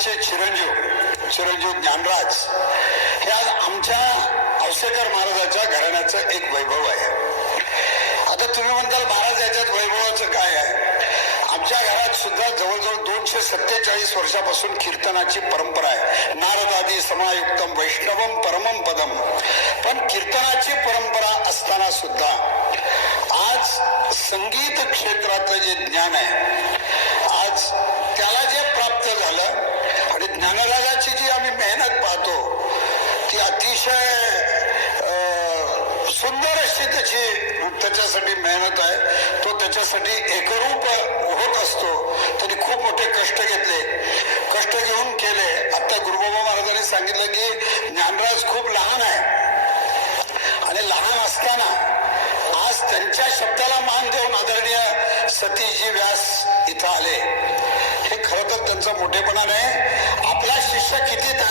ज्ञानाचे चिरंजीव चिरंजीव ज्ञानराज हे आज आमच्या औसेकर महाराजाच्या घराण्याचं एक वैभव आहे. आता तुम्ही म्हणताल महाराज याच्यात वैभवाचं काय आहे? आमच्या घरात सुद्धा जवळजवळ दोनशे सत्तेचाळीस वर्षापासून कीर्तनाची परंपरा आहे. नारदादी समायुक्तम वैष्णवम परमम पदम. पण कीर्तनाची परंपरा असताना सुद्धा आज संगीत क्षेत्रातलं जे ज्ञान आहे आज त्याला जे प्राप्त झालं ज्ञानराजाची जी आम्ही मेहनत पाहतो ती अतिशय सुंदर अशी त्याची त्याच्यासाठी मेहनत आहे. तो त्याच्यासाठी एकरूप होत असतो. त्यांनी खूप मोठे कष्ट घेतले. कष्ट घेऊन केले. आता गुरुबाबा महाराजांनी सांगितलं की ज्ञानराज खूप लहान आहे. आणि लहान असताना आज त्यांच्या शब्दाला मान देऊन आदरणीय सतीजी व्यास इथं आले. हे खरं तर त्यांचा मोठेपणा नाही. आपला किती